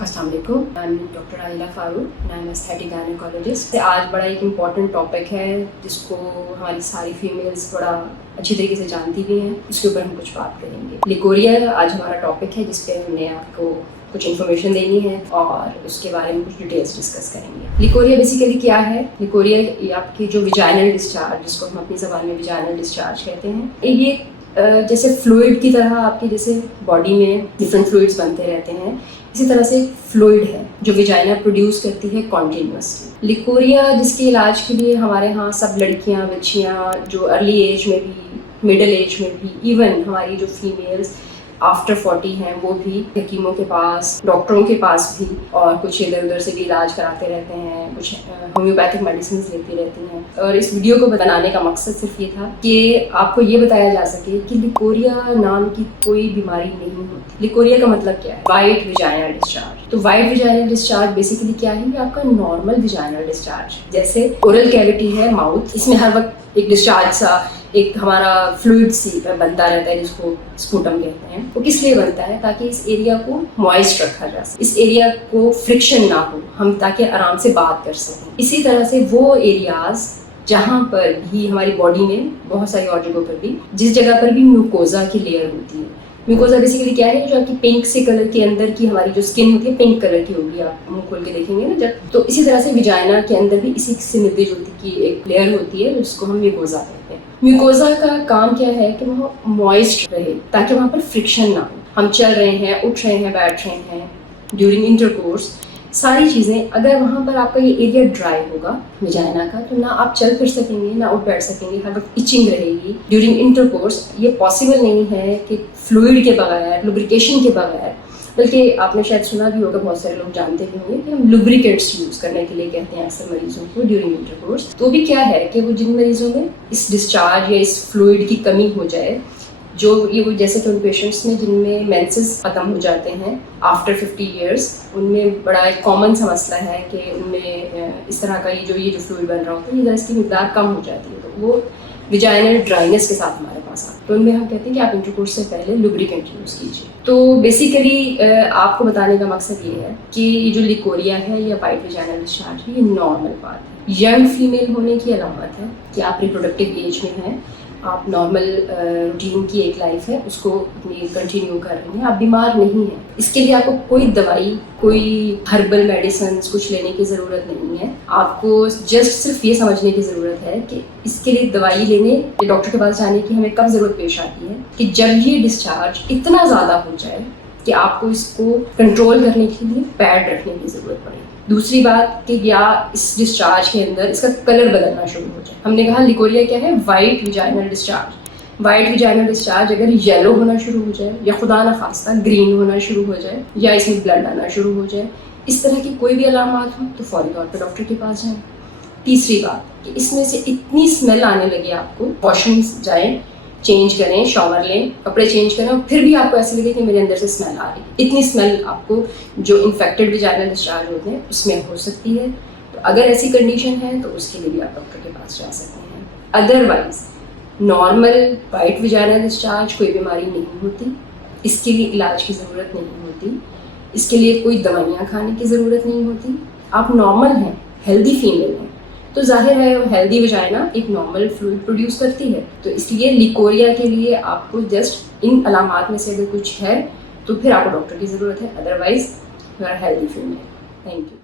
अस्सलाम वालेकुम, I am doctor Ahila Farooq and I am aesthetic gynaecologist. आज बड़ा एक इम्पॉर्टेंट टॉपिक है जिसको हमारी सारी फीमेल्स बड़ा अच्छी तरीके से जानती भी हैं, उसके ऊपर हम कुछ बात करेंगे। लिकोरिया आज हमारा टॉपिक है जिस पे हमने आपको कुछ इन्फॉर्मेशन देनी है और उसके बारे में कुछ डिटेल्स डिस्कस करेंगे। लिकोरिया बेसिकली क्या है? लिकोरिया ये आपकी जो विजाइनल डिस्चार्ज, जिसको हम अपनी ज़बान में विजाइनल डिस्चार्ज कहते हैं, ये जैसे फ्लूइड की तरह आपकी जैसे बॉडी में डिफरेंट फ्लूइड्स बनते रहते हैं, इसी तरह से फ्लूइड है जो विजाइना प्रोड्यूस करती है कॉन्टिन्यूसली। लिकोरिया जिसके इलाज के लिए हमारे यहाँ सब लड़कियाँ बच्चियाँ जो अर्ली एज में भी, मिडिल एज में भी, इवन हमारी जो फीमेल्स आफ्टर 40 हैं वो भी हकीमों के पास, डॉक्टरों के पास भी, और कुछ इधर उधर से भी इलाज कराते रहते हैं, कुछ होम्योपैथिक मेडिसिन लेती रहती हैं। और इस वीडियो को बनाने का मकसद सिर्फ ये था कि आपको ये बताया जा सके कि लिकोरिया नाम की कोई बीमारी नहीं होती। लिकोरिया का मतलब क्या है? White vaginal discharge. तो वाइट विजाइनल डिस्चार्ज बेसिकली क्या है? आपका नॉर्मल विजाइनल डिस्चार्ज, जैसे ओरल कैविटी है माउथ, इसमें हर वक्त एक डिस्चार्ज सा, एक हमारा फ्लूइड सी बनता रहता है जिसको स्पूटम कहते हैं। वो किस लिए बनता है? ताकि इस एरिया को मॉइस्ट रखा जा सके, इस एरिया को फ्रिक्शन ना हो, हम ताकि आराम से बात कर सकें। इसी तरह से वो एरियाज जहाँ पर भी हमारी बॉडी में, बहुत सारी और जगहों पर भी, जिस जगह पर भी म्यूकोजा की लेयर होती है, म्यूकोजा बेसिकली क्या है? जो आपकी पिंक से कलर के अंदर की हमारी जो स्किन होती है पिंक कलर की होगी, आप मुंह खोल के देखेंगे ना जब, तो इसी तरह से विजाइना के अंदर भी इसी से मिलती जुलती की एक लेयर होती है जिसको हम म्यूकोजा कहते हैं। म्यूकोजा का काम क्या है कि वो मॉइस्ट रहे ताकि वहाँ पर फ्रिक्शन ना हो। हम चल रहे हैं, उठ रहे हैं, बैठ रहे हैं, ड्यूरिंग इंटरकोर्स, सारी चीज़ें, अगर वहाँ पर आपका ये एरिया ड्राई होगा विजाइना का, तो ना आप चल फिर सकेंगे, ना उठ बैठ सकेंगे, हर वक्त इचिंग रहेगी ड्यूरिंग इंटरकोर्स। ये पॉसिबल नहीं है कि फ्लूइड के बगैर, लुब्रिकेशन के बगैर, बल्कि आपने शायद सुना भी होगा, बहुत सारे लोग जानते भी होंगे कि हम लुब्रिकेट्स यूज़ करने के लिए कहते हैं अक्सर मरीजों को ड्यूरिंग इंटरकोर्स। तो भी क्या है कि वो जिन मरीजों में इस डिस्चार्ज या इस फ्लूइड की कमी हो जाए, जो ये वो जैसे कि उन पेशेंट्स में जिनमें मेंसेस ख़त्म हो जाते हैं आफ्टर 50 ईयर्स, उनमें बड़ा एक कॉमन सा मसला है कि उनमें इस तरह का ये जो फ्लूइड बन रहा होता है, ये इसकी मिकदार कम हो जाती है, तो वो विजाइनल ड्राइनेस के साथ हमारे पास आता है। तो उनमें हम कहते हैं कि आप इंटरकोर्स से पहले लुब्रिकेंट यूज़ कीजिए। तो बेसिकली आपको बताने का मकसद ये है कि ये जो लिकोरिया है या वाइट विजाइनल डिस्चार्ज है, ये नॉर्मल बात है। यंग फीमेल होने की अलामत है कि आप रिप्रोडक्टिव एज में हैं, आप नॉर्मल रूटीन की एक लाइफ है उसको अपनी कंटिन्यू कर रहे हैं, आप बीमार नहीं हैं। इसके लिए आपको कोई दवाई, कोई हर्बल मेडिसिन कुछ लेने की ज़रूरत नहीं है। आपको जस्ट सिर्फ ये समझने की ज़रूरत है कि इसके लिए दवाई लेने या डॉक्टर के पास जाने की हमें कब ज़रूरत पेश आती है कि जब ये डिस्चार्ज इतना ज़्यादा हो जाए कि आपको इसको कंट्रोल करने के लिए पैड रखने की ज़रूरत पड़े। दूसरी बात कि या इस डिस्चार्ज के अंदर इसका कलर बदलना शुरू हो जाए। हमने कहा लिकोरिया क्या है? White vaginal discharge. White vaginal discharge अगर येलो होना शुरू हो जाए या खुदा न खास्ता ग्रीन होना शुरू हो जाए या इसमें ब्लड आना शुरू हो जाए, इस तरह की कोई भी अलामत हो तो फौरी तौर पर डॉक्टर के पास जाएं। तीसरी बात कि इसमें से इतनी स्मेल आने लगे आपको, वॉशरूम जाएं, चेंज करें, शॉवर लें, कपड़े चेंज करें, और फिर भी आपको ऐसे लगे कि मेरे अंदर से स्मेल आ रही है, इतनी स्मेल आपको जो इन्फेक्टेड विजाइनल डिस्चार्ज होते हैं उसमें हो सकती है। तो अगर ऐसी कंडीशन है तो उसके लिए भी आप डॉक्टर के पास जा सकते हैं। Otherwise normal white vaginal discharge कोई बीमारी नहीं होती, इसके लिए इलाज की ज़रूरत नहीं होती, इसके लिए कोई दवाइयाँ खाने की ज़रूरत नहीं होती। आप नॉर्मल हैं, हेल्दी फीमेल हैं, तो जाहिर है हेल्दी वजाइना एक नॉर्मल फ्लूइड प्रोड्यूस करती है। तो इसलिए लिकोरिया के लिए आपको जस्ट इन अलामात में से अगर कुछ है तो फिर आपको डॉक्टर की ज़रूरत है, otherwise you are healthy female. Thank you.